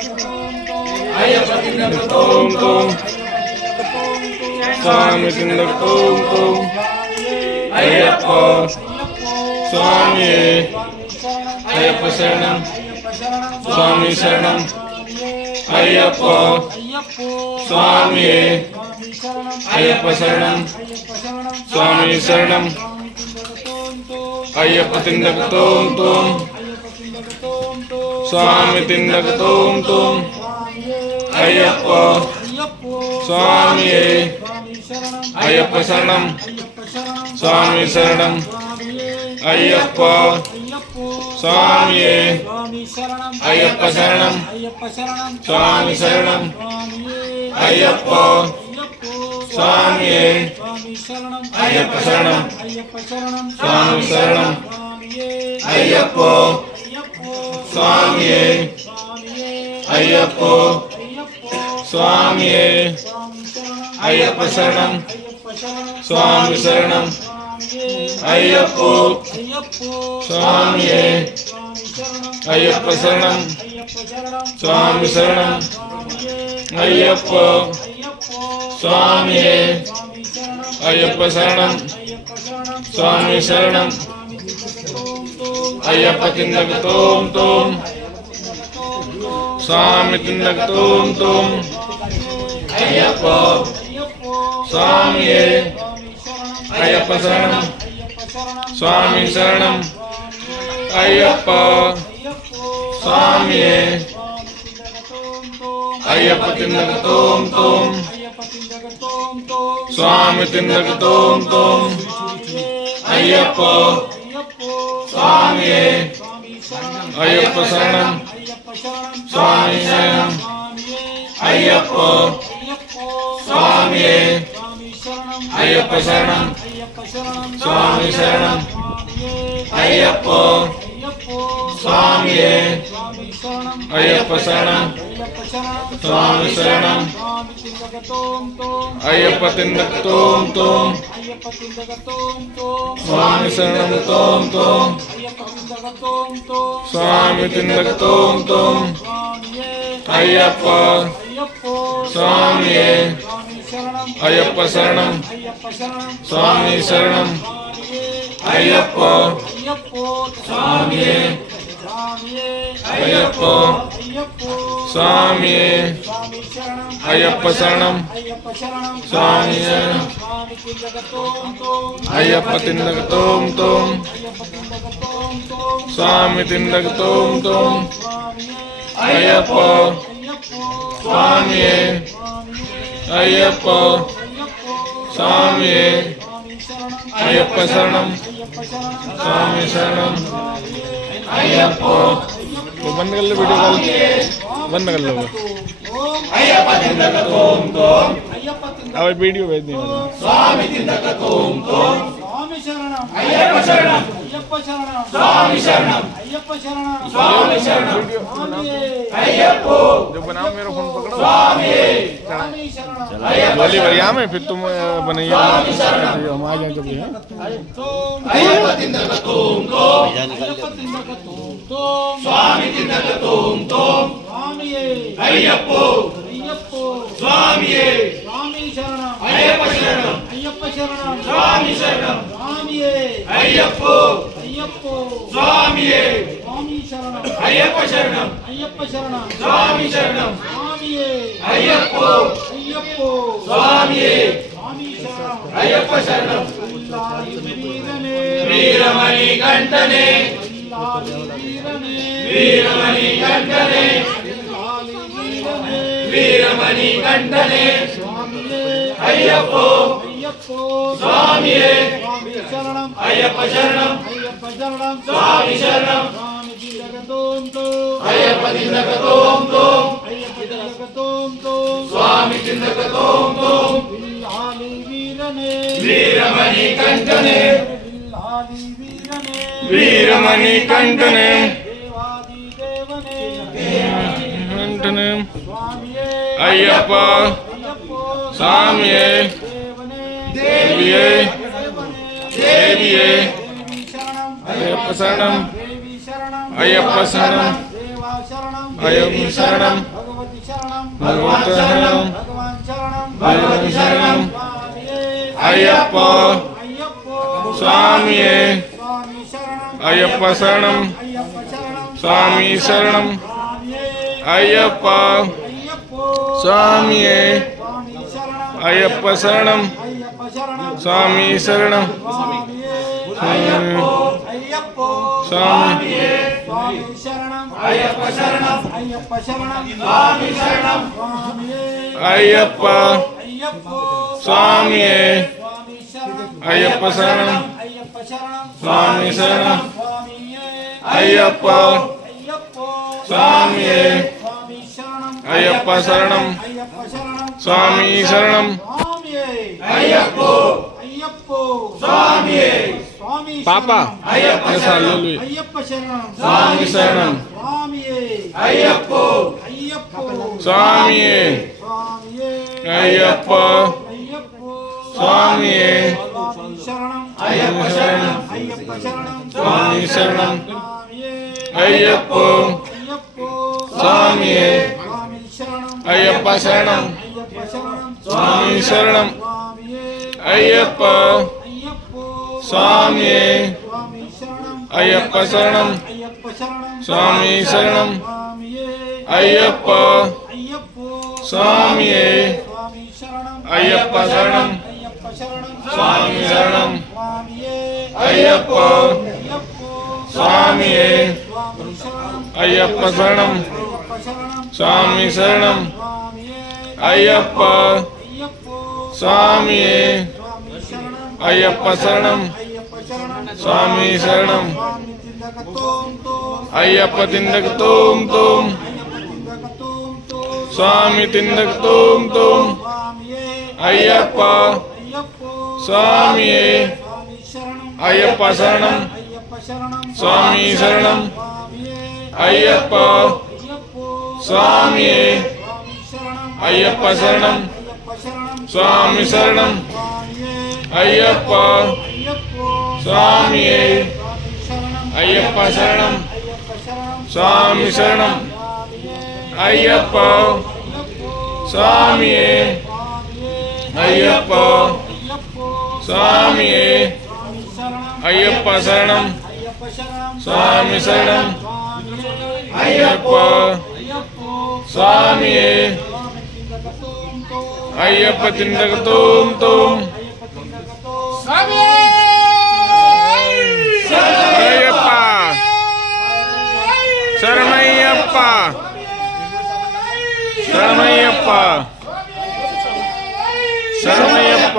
అయ్యప్ప తిందకతోం తోం స్వామి తిందకతోం తోం అయ్యప్ప స్వామి అయ్యప్ప శరణం స్వామి శరణం అయ్యప్ప స్వామి అయ్యప్ప శరణం స్వామి శరణం అయ్యప్ప తిందకతోం తోం స్వామి తిందకతోం తోం అయ్యప్ప స్వామి అయ్యప్ప శరణం స్వామి శరణం అయ్యప్ప స్వామి అయ్యప్ప శరణం స్వామి శరణం అయ్యప్ప స్వామి అయ్యప్ప శరణం స్వామి శరణం అయ్యప్ప స్వామి అయ్యప్ప స్వామి అయ్యప్ప శరణం స్వామి శరణం అయ్యప్ప స్వామి అయ్యప్ప శరణం స్వామి శరణం అయ్యప్ప స్వామి అయ్యప్ప శరణం స్వామి శరణం అయ్యప్ప తిందకతోం తోం స్వామి తిందకతోం తోం అయ్యప్ప స్వామి అయ్యప్ప శరణం స్వామి శరణం అయ్యప్ప స్వామి అయ్యప్ప తిందకతోం తోం స్వామి తిందకతోం తోం అయ్యప్ప స్వామి అయ్యప్ప శరణం స్వామి శరణం అయ్యప్ప స్వామి అయ్యప్ప శరణం స్వామి శరణం అయ్యప్ప స్వామి అయ్యప్ప శరణం స్వామి శరణం అయ్యప్ప తిందకతోం తోం స్వామి శరణం తోం తోం స్వామి తిందకతోం తోం అయ్యప్ప స్వామి అయ్యప్ప శరణం స్వామి శరణం అయ్యప్ప స్వామి అయ్యప్ప స్వామి అయ్యప్ప శరణం స్వామి శరణం అయ్యప్ప తిందకతోం తోం స్వామి తిందకతోం తోం అయ్యప్ప స్వామి అయ్యప్ప స్వామి అయ్యప్ప శరణం స్వామి శరణం అయ్యప్ప बंद कर लो वीडियो कॉल बंद कर लो अय्यप्प तिंदकतोम तोम अब वीडियो भेज दी स्वामी तिंदकतोम तोम स्वामी शरणम अय्यप्प शरणम अय्यप्प शरणम स्वामी शरणम अय्यप्प शरणम स्वामी शरणम अय्यप्प जो बनाओ मेरा फोन पकड़ो स्वामी स्वामी शरणम वाली बढ़िया में फिर तुम बनाइए हम आ जाएंगे कभी अय्यप्प तिंदकतोम तोम अय्यप्प तिंदकतोम तोम स्वामी तिंदकतोम तोम स्वामी अय्यप्प अय्यप्प स्वामी स्वामी शरणम अय्यप्प शरणम अय्यप्प शरणम स्वामी शरणम स्वामी अय्यप्प अय्यप्प स्वामी स्वामी शरणम अय्यप्प शरणम अय्यप्प शरणम स्वामी शरणम स्वामी अय्यप्प अय्यप्प स्वामी स्वामी शरणम अय्यप्प शरणम वीरमणि कंठने वीरमणि कंठने वीरमणि कंठने अय्यप्प स्वामी शरणम अय्यप्प शरणम स्वामी शरणम अय्यप्प तिंदकतोम तोम स्वामी तिंदकतोम तोम वीरमणि कंठने वीरमणि कंठने अय्यप्प स्वामी देविये देविये अय्यप्प शरणम अय्यप्प शरणम అయ్యప్ప శరణం భగవతి శరణం భగవంత శరణం భగవాన్ శరణం భగవతి శరణం అయ్యప్ప అయ్యప్ప స్వామియే స్వామి శరణం అయ్యప్ప శరణం అయ్యప్ప శరణం స్వామి శరణం స్వామియే అయ్యప్ప అయ్యప్ప స్వామియే స్వామి శరణం అయ్యప్ప శరణం అయ్యప్ప శరణం స్వామి శరణం స్వామియే అయ్యప్ప అయ్యప్ప స్వామి స్వామి శరణం అయ్యప్ప శరణం అయ్యప్ప శరణం స్వామి శరణం స్వామియే అయ్యప్ప అయ్యప్ప స్వామియే స్వామి శరణం అయ్యప్ప శరణం అయ్యప్ప శరణం స్వామి శరణం స్వామియే అయ్యప్ప అయ్యప్ప స్వామియే స్వామి శరణం అయ్యప్ప శరణం అయ్యప్ప శరణం స్వామి శరణం స్వామియే అయ్యప్ప అయ్యప్ప స్వామియే స్వామి పాప అయ్యప్ప హల్లెలూయా అయ్యప్ప శరణం స్వామి శరణం స్వామియే అయ్యప్ప అయ్యప్ప స్వామియే స్వామియే అయ్యప్ప అయ్యప్ప స్వామియే స్వామి శరణం అయ్యప్ప శరణం అయ్యప్ప శరణం స్వామి శరణం స్వామియే అయ్యప్ప అయ్యప్ప స్వామియే స్వామి శరణం అయ్యప్ప శరణం అయ్యప్ప శరణం స్వామి శరణం స్వామియే అయ్యప్ప అయ్యప్ప స్వామియే స్వామి శరణం అయ్యప్ప శరణం అయ్యప్ప శరణం స్వామి శరణం స్వామియే అయ్యప్ప అయ్యప్ప స్వామియే స్వామి శరణం అయ్యప్ప శరణం అయ్యప్ప శరణం స్వామి శరణం స్వామియే అయ్యప్ప అయ్యప్ప స్వామియే స్వామి శరణం అయ్యప్ప శరణం అయ్యప్ప శరణం స్వామి శరణం స్వామియే అయ్యప్ప అయ్యప్ప స్వామియే స్వామి శరణం అయ్యప్ప శరణం అయ్యప్ప శరణం స్వామి శరణం స్వామి తిందక తోం తోం అయ్యప్ప తిందక తోం తోం అయ్యప్ప తిందక తోం తోం స్వామి తిందక తోం తోం స్వామియే అయ్యప్ప అయ్యప్ప స్వామియే స్వామి శరణం అయ్యప్ప శరణం అయ్యప్ప శరణం స్వామి శరణం స్వామియే అయ్యప్ప అయ్యప్ప స్వామియే స్వామి శరణం అయ్యప్ప శరణం అయ్యప్ప శరణం స్వామి శరణం స్వామియే అయ్యప్ప అయ్యప్ప స్వామియే స్వామి శరణం అయ్యప్ప శరణం అయ్యప్ప శరణం స్వామి శరణం స్వామియే అయ్యప్ప అయ్యప్ప స్వామియే స్వామియే అయ్యప్ప అయ్యప్ప స్వామియే స్వామి శరణం అయ్యప్ప శరణం అయ్యప్ప శరణం స్వామి శరణం స్వామియే అయ్యప్ప అయ్యప్ప స్వామియే స్వామి తిందక తోం తోం అయ్యప్ప తిందక తోం తోం అయ్యప్ప తిందక తోం అయ్యప్ప శరణయ్యప్ప శరణయ్యప్ప శరణయ్యప్ప